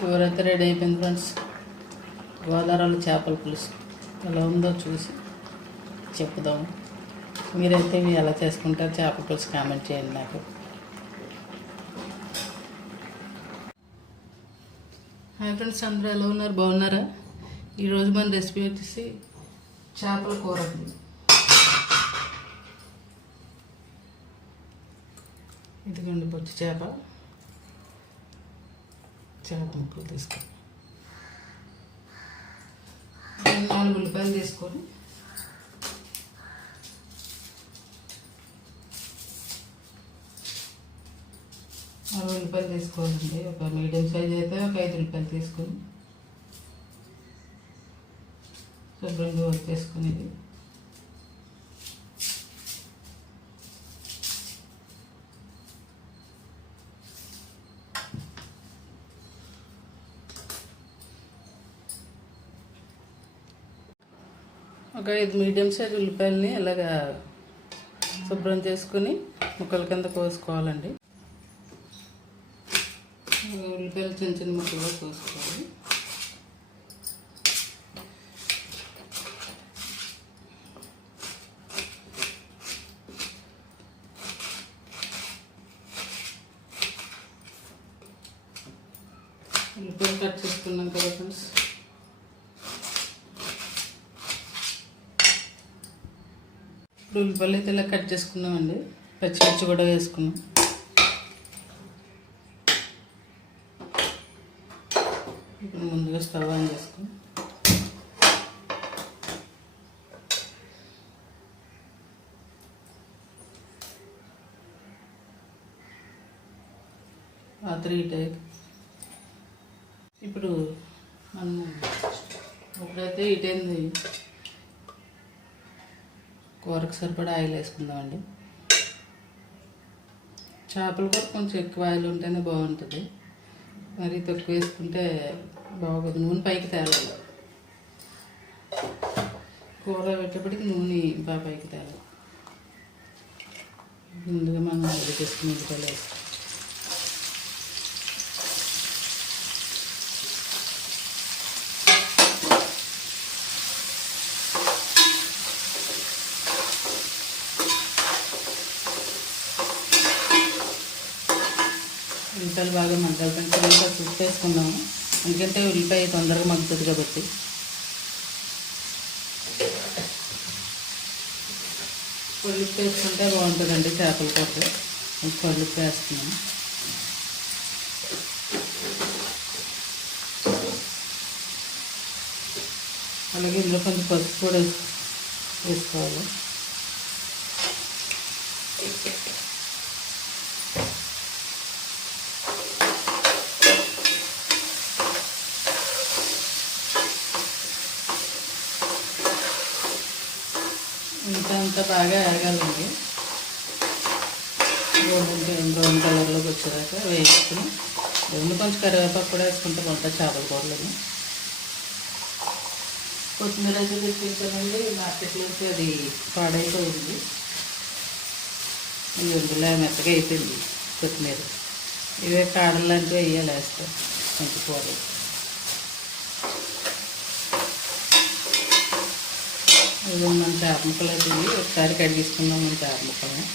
కూర అయితే రెడీ అయిపోయింది ఫ్రెండ్స్. గోదావరి చేపల పులుసు ఎలా ఉందో చూసి చెప్పుదాము. మీరైతే మీరు ఎలా చేసుకుంటారు చేపల పులుసు కామెంట్ చేయండి నాకు. హాయ్ ఫ్రెండ్స్, అందరూ ఎలా ఉన్నారు? బాగున్నారా? ఈరోజు మన రెసిపీ వచ్చేసి చేపల కూర. ఇదిగోండి బొచ్చు చేప ముక్కలు తీసుకొని 4 ఉల్లిపాయలు తీసుకొని తీసుకోవాలండి. ఒక మీడియం సైజ్ అయితే ఒక 5 ఉల్లిపాయలు తీసుకొని శుభ్రంగా వచ్చేసుకునేది. ఒక 5 మీడియం సైజ్ ఉల్లిపాయలని ఇలాగా శుభ్రం చేసుకుని ముక్కల కింద కోసుకోవాలండి. ఉల్లిపాయలు చిన్న చిన్న ముక్కలుగా కోసుకోవాలి. ఉల్లిపాయలు కట్ చేసుకున్నాం కదా ఫ్రెండ్స్, ఇప్పుడు ఉల్లిపాయలు అయితే ఇలా కట్ చేసుకున్నామండి. పచ్చిమిర్చి కూడా వేసుకున్నాం. ఇప్పుడు ముందుగా స్టవ్ ఆన్ చేసుకుని ఇప్పుడు మనం ఇప్పుడైతే ఇటైంది కూరకు సరిపడా ఆయిల్ వేసుకుందామండి. చేపల కూర కొంచెం ఎక్కువ ఆయిల్ ఉంటేనే బాగుంటుంది, మరి తక్కువ వేసుకుంటే బాగోదు. నూనె పైకి తేలాలి. కూర పెట్టేప్పటికి నూనె బాగా పైకి తేలాలి. ముందుగా మనం అది చేసుకుని ఉల్లిపాయలు వేస్తాం. ఉల్లిపాయలు బాగా మగ్గాలి కొంచెం ఉప్పు వేసుకున్నాము, ఎందుకంటే ఉల్లిపాయ తొందరగా మగ్గుతుంది కాబట్టి. ఉల్లిపాయ వేసుకుంటే బాగుంటుందండి చేపల కూర. కొంచెం ఉల్లిపాయ వేస్తున్నాము. అలాగే ఇందులో కొంచెం పసుపు కూడా వేసుకోవాలి. అంతా బాగా వేగాలండి. బ్రౌన్ కలర్లోకి వచ్చేదాకా వేసుకుని కొంచెం కరివేపాకు కూడా వేసుకుంటే బాగుంటుంది చేపల కూరలోని. కొత్తిమీర అయితే తెప్పించానండి మార్కెట్లోకి, అది పాడైపోయింది. ఇందులో మెత్తగా అయిపోయింది కొత్తిమీర. ఇవే కాడలు లాంటివి వేయాలి, వేస్తాం కొంచెం కూర. ఇది మన చేప ముక్కలు అయితే ఒకసారి కట్ చేసుకున్నాం. మన చేప ముక్కలు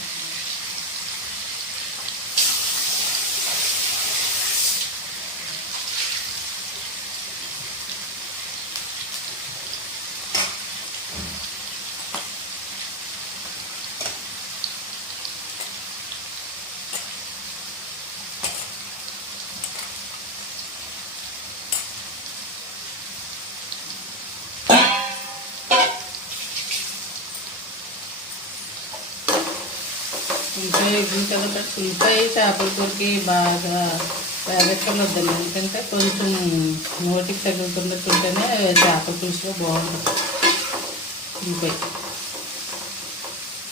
ఉల్లిపాయ చేపల కూరకి బాగా వేగక్కర్లేదండి, ఎందుకంటే కొంచెం నోటికి తగులుతున్నట్టుంటేనే చేపల పులుసులో బాగుంటుంది ఉల్లిపాయ.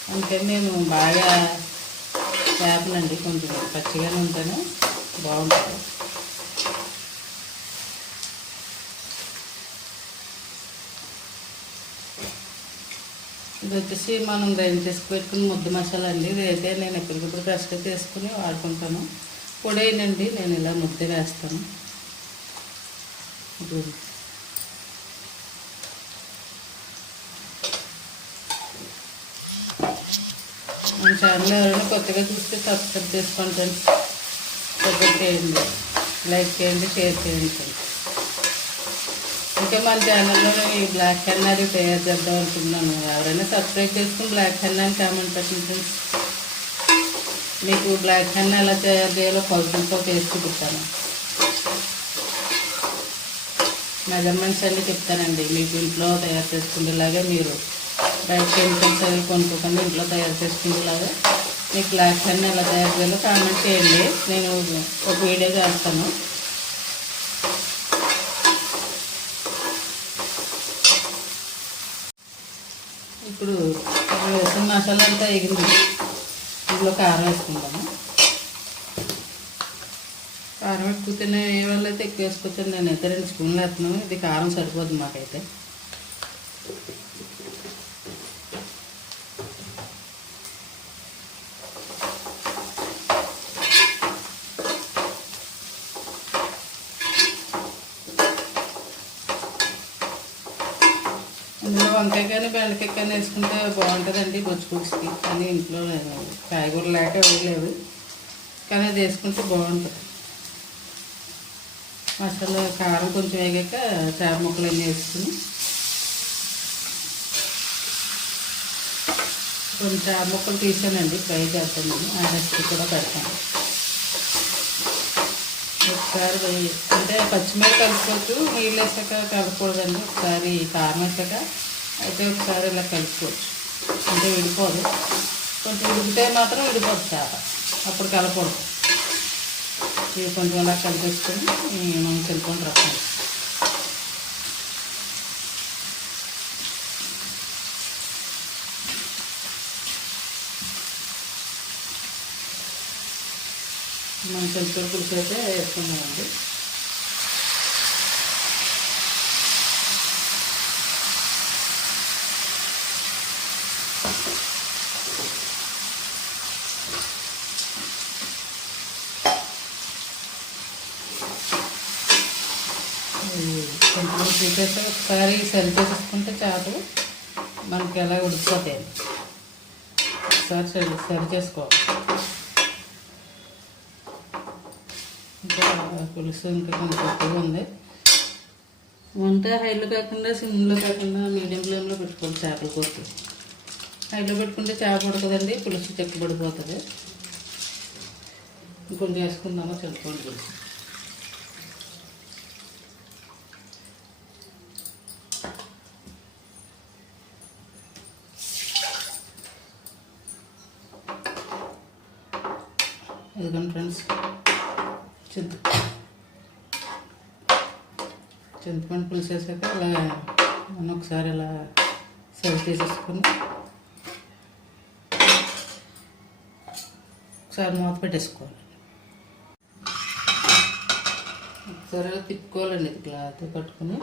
అందుకని నేను బాగా చేపనండి కొంచెం పచ్చిగానే ఉంటేనే బాగుంటుంది. ఇది వచ్చేసి మనం గ్రైండ్ చేసి పెట్టుకుని ముద్ద మసాలా అండి. ఇదైతే నేను ఎప్పటికప్పుడు ఫ్రెష్గా తీసుకుని వాడుకుంటాను. పొడేనండి, నేను ఇలా ముద్ద వేస్తాను. ఇప్పుడు మన ఛానల్ ఎవరైనా కొత్తగా చూస్తే సబ్స్క్రైబ్ చేసుకోండి ఫ్రెండ్స్. సపోర్ట్ చేయండి, లైక్ చేయండి, షేర్ చేయండి ఫ్రెండ్స్. ఇంకా మన ఛానల్లో ఈ బ్లాక్ హెన్నా అది తయారు చేద్దాం అనుకుంటున్నాను. ఎవరైనా సబ్స్క్రైబ్ చేసుకుని బ్లాక్ హెన్నా అని కామెంట్ పెట్టండి ఫ్రెండ్స్. మీకు బ్లాక్ హెన్నా ఎలా తయారు చేయాలో కొలతలతో చేసి చూపిస్తాను. మెజర్మెంట్స్ అన్నీ చెప్తానండి. మీకు ఇంట్లో తయారు చేసుకునేలాగా, మీరు బయట కెమికల్స్ అవి కొనుక్కోకుండా ఇంట్లో తయారు చేసుకునేలాగా మీకు బ్లాక్ హెన్నా ఎలా తయారు చేయాలో కామెంట్ చేయండి. నేను ఒక వీడియో చేస్తాను. ఇప్పుడు వేసిన మసాలా అంతా ఎగింది. ఇందులో కారం వేసుకుంటాము. కారం ఎక్కువ తినే వాళ్ళు అయితే ఎక్కువ వేసుకొచ్చాను. నేనైతే 2 స్పూన్లు వేస్తున్నాను. ఇది కారం సరిపోదు మాకైతే. ఇందులో వంకాయ కానీ బెండకాయ కానీ వేసుకుంటే బాగుంటుందండి బొచ్చు పులుసుకి. కానీ ఇంట్లో కాయగూర లేక వేయలేదు, కానీ అది వేసుకుంటే బాగుంటుంది. మసాలా కారం కొంచెం వేగాక చేప ముక్కలు అన్నీ వేసుకుని కొన్ని చేప ముక్కలు తీసానండి, ఫ్రై చేస్తాను. ఆ రెసిపీ కూడా పెడతాను. ఒకసారి అంటే పచ్చిమిరప కలుపుకోవచ్చు, నీళ్ళు వేసాక కలపకూడదండి. ఒకసారి కారం వేసాక అయితే ఒకసారి ఇలా కలుపుకోవచ్చు, అంటే విడిపోదు. కొంచెం ఉడికితే మాత్రం విడిపోదు చేప, అప్పుడు కలపకూడదు. ఇవి కొంచెం అలా కలిపేసుకొని మనం తినుకొని రసం. మనం చింతపండు పులుసు అయితే వేసుకున్నామండి. కొంచెం తీసేస్తే ఒకసారి సరి చేసుకుంటే చాలు, మనకి ఎలా ఉడికిపోతాయి. ఒకసారి సరి చేసుకోవాలి. ఇంకా పులుసు ఇంకా కొంచెం ఎక్కువగా ఉంది. వంట హైలో కాకుండా సిమ్లో కాకుండా మీడియం ఫ్లేమ్లో పెట్టుకోవాలి. చేపల కూరకి హైలో పెట్టుకుంటే చేప ఉడకదండి, పులుసు చెక్కబడిపోతుంది. ఇంకొంచెం వేసుకుందామో చింతపండు పులుసు. ఇదిగోండి ఫ్రెండ్స్, చింతపండు పులుసు వేసాక ఇలా మనం ఒకసారి ఇలా సర్వ్ చేసేసుకొని ఒకసారి మూత పెట్టేసుకోవాలి. ఒకసారి ఇలా తిప్పుకోవాలండి. ఇది క్లాత్ పట్టుకుని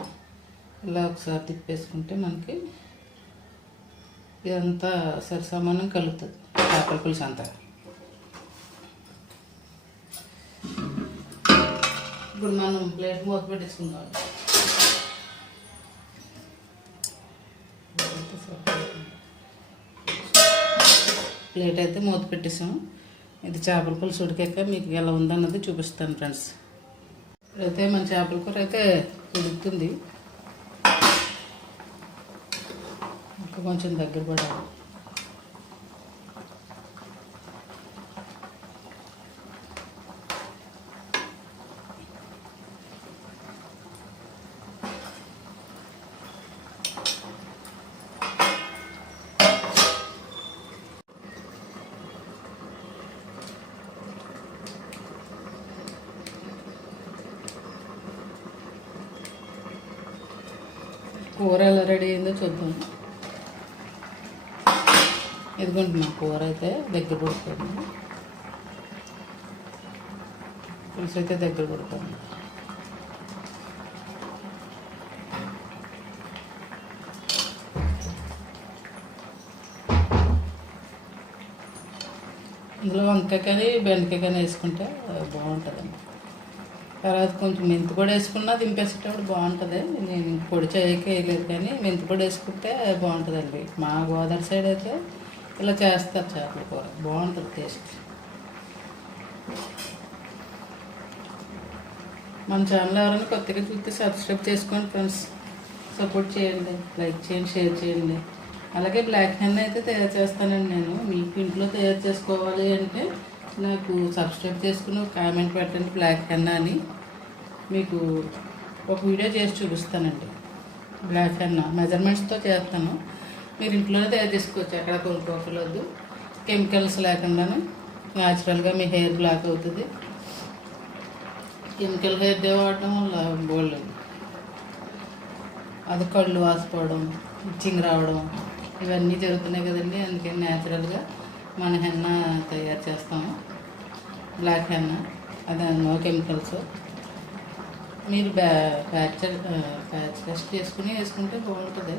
ఇలా ఒకసారి తిప్పేసుకుంటే మనకి ఇదంతా సరిసమానం కలుగుతుంది చేపల పులుసు అంతా. ఇప్పుడు మనం ప్లేట్ మూత పెట్టేసుకుందాం. ప్లేట్ అయితే మూత పెట్టేసాం. ఇది చేపల పులుసు ఉడికాక మీకు ఎలా ఉందన్నది చూపిస్తాను ఫ్రెండ్స్. అయితే మన చేపల కూర అయితే ఉడుకుతుంది. ఇంకా కొంచెం దగ్గర పడాలి. కూర ఎలా రెడీ అయిందో చూద్దాం. ఇదిగోండి మా కూర అయితే దగ్గర పడుతుంది. పులుసు అయితే దగ్గర పడుతుంది. ఇందులో వంకాయ కానీ బెండకాయ కానీ వేసుకుంటే బాగుంటుందండి. తర్వాత కొంచెం మెంతి పొడి వేసుకున్నా దింపేసేటప్పుడు బాగుంటుంది. నేను పొడి చేయక వేయలేదు, కానీ మెంతి పొడి వేసుకుంటే బాగుంటుందండి. మా గోదావరి సైడ్ అయితే ఇలా చేస్తారు చేపల కూర, బాగుంటుంది టేస్ట్. మన ఛానల్ ఎవరైనా కొత్తగా చూస్తే సబ్స్క్రైబ్ చేసుకోండి ఫ్రెండ్స్. సపోర్ట్ చేయండి, లైక్ చేయండి, షేర్ చేయండి. అలాగే బ్లాక్ హెన్ అయితే తయారు చేస్తానండి నేను. మీకు ఇంట్లో తయారు చేసుకోవాలి అంటే నాకు సబ్స్క్రైబ్ చేసుకుని కామెంట్ పెట్టండి బ్లాక్ హెన్ అని. మీకు ఒక వీడియో చేసి చూపిస్తానండి. బ్లాక్ హెన్ మెజర్మెంట్స్తో చేస్తాను. మీరు ఇంట్లోనే తయారు చేసుకోవచ్చు, ఎక్కడ కొనుక్కోకలేదు. కెమికల్స్ లేకుండానే న్యాచురల్గా మీ హెయిర్ బ్లాక్ అవుతుంది. కెమికల్ హెయిర్ డే వాడటం వల్ల బోల్డ్ అది కళ్ళు వాసిపోవడం, ఇచ్చింగ్ రావడం ఇవన్నీ జరుగుతున్నాయి కదండి. అందుకని న్యాచురల్గా మన హెన్న తయారు చేస్తాము, బ్లాక్ హెన్న. అది నో కెమికల్స్. మీరు ప్యాచ్ టెస్ట్ చేసుకుని వేసుకుంటే బాగుంటుంది.